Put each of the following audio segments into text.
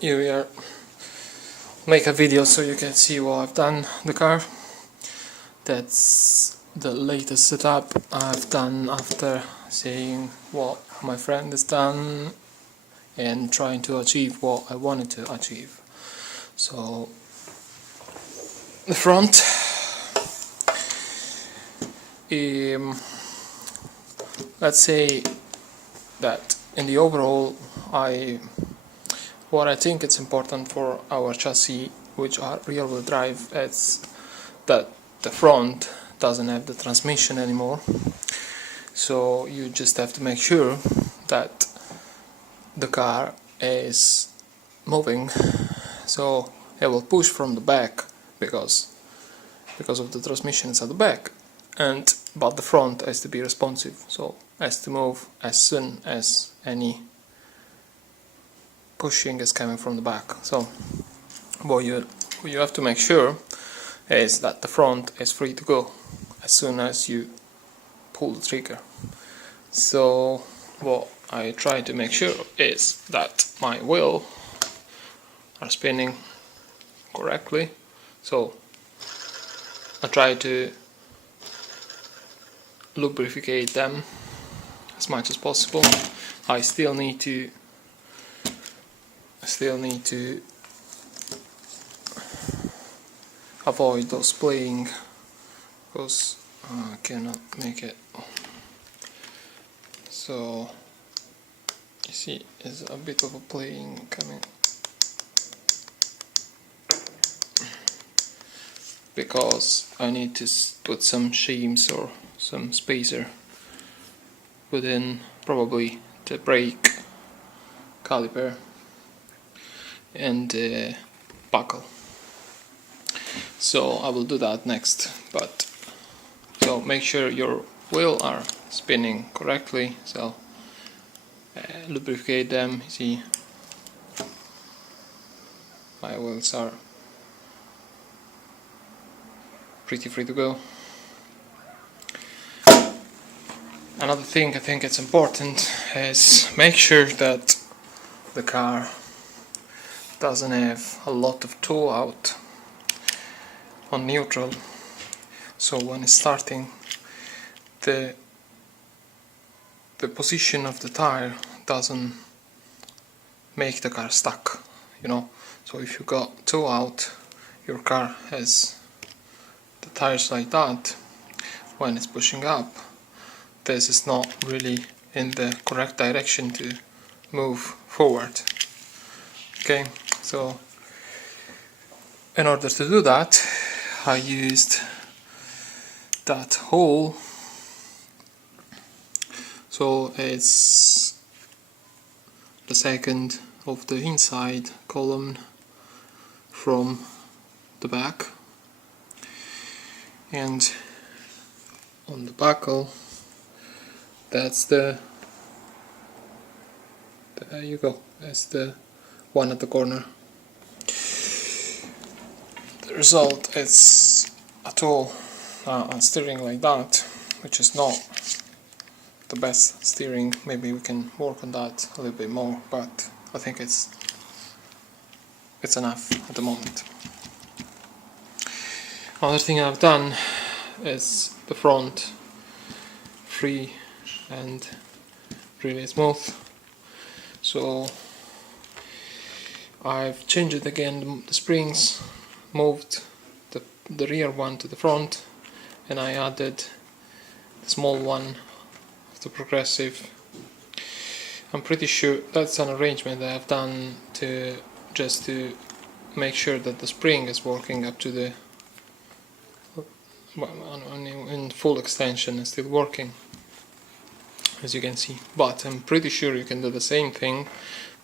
Here make a video so you can see what I've done the car. That's the latest setup I've done after seeing what my friend has done and trying to achieve what I wanted to achieve. So the front, let's say that in the overall what I think it's important for our chassis, which are rear-wheel drive, is that the front doesn't have the transmission anymore. So you just have to make sure that the car is moving, so it will push from the back because of the transmission is at the back, but the front has to be responsive, so has to move as soon as any pushing is coming from the back. So what you have to make sure is that the front is free to go as soon as you pull the trigger. So what I try to make sure is that my wheels are spinning correctly, so I try to lubricate them as much as possible. I still need to avoid those playing, because I cannot make it. So you see, there's a bit of a playing coming, because I need to put some shims or some spacer within probably the brake caliper and buckle. So I will do that next, but so make sure your wheels are spinning correctly, so lubricate them. You see, my wheels are pretty free to go. Another thing I think it's important is make sure that the car doesn't have a lot of toe out on neutral, so when it's starting, the position of the tire doesn't make the car stuck, you know. So if you got toe out, your car has the tires like that, when it's pushing up, this is not really in the correct direction to move forward. Okay, so in order to do that, I used that hole. So it's the second of the inside column from the back, and on the buckle, that's there you go, that's the one at the corner. The result is a toe steering like that, which is not the best steering. Maybe we can work on that a little bit more, but I think it's enough at the moment. Another thing I've done is the front free and really smooth, so I've changed it again, the springs, moved the rear one to the front, and I added the small one of the progressive. I'm pretty sure that's an arrangement that I've done just to make sure that the spring is working up to the in full extension and still working, as you can see. But I'm pretty sure you can do the same thing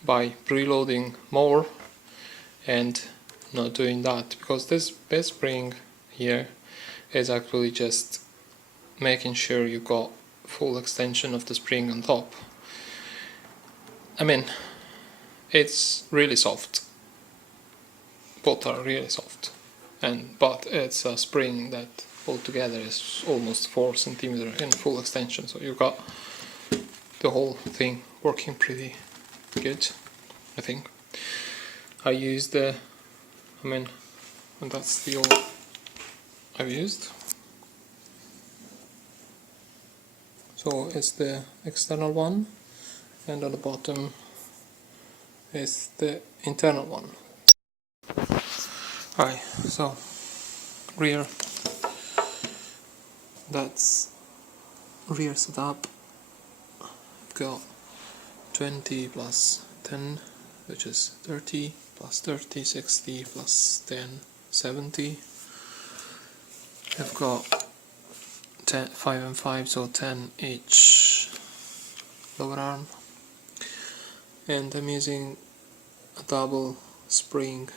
by preloading more and not doing that, because this spring here is actually just making sure you got full extension of the spring on top. I mean, it's really soft, both are really soft, but it's a spring that altogether is almost 4 centimeters in full extension, so you got the whole thing working pretty good, I think. I used the, and that's the all I've used. So it's the external one, and on the bottom is the internal one. Alright, so rear, that's rear setup. Got 20 plus 10, which is 30, plus 30, 60, plus 10, 70. I've got 10, 5 and 5, so 10 each lower arm. And I'm using a double spring,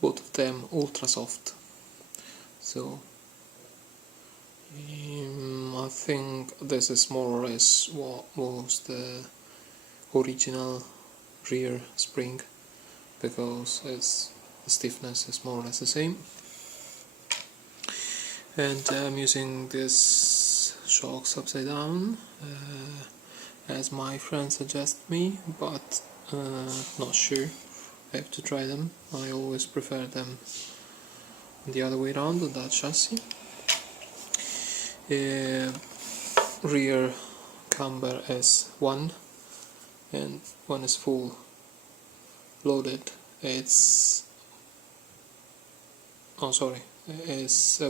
both of them ultra soft. So I think this is more or less what was the original rear spring, because the stiffness is more or less the same. And I'm using this shocks upside down as my friend suggested me, but not sure. I have to try them. I always prefer them the other way around on that chassis. Rear camber is 1, and when it's full loaded it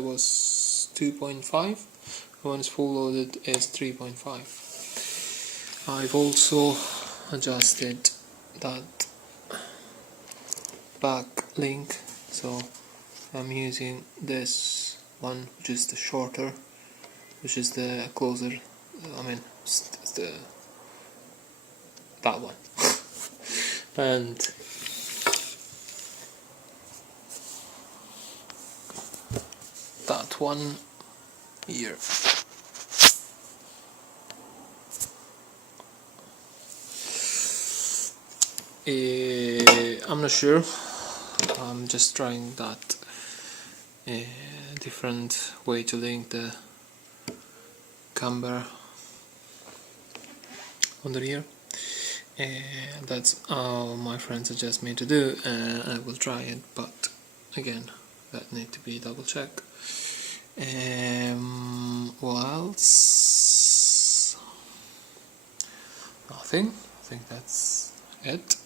was 2.5, when it's full loaded is 3.5. I've also adjusted that back link, so I'm using this one, which is the shorter, which is the closer, it's that one. And that one here. I'm not sure, I'm just trying that different way to link the camber on the rear. That's how my friend suggests me to do, and I will try it, but again, that need to be double checked. What else? Nothing. I think that's it.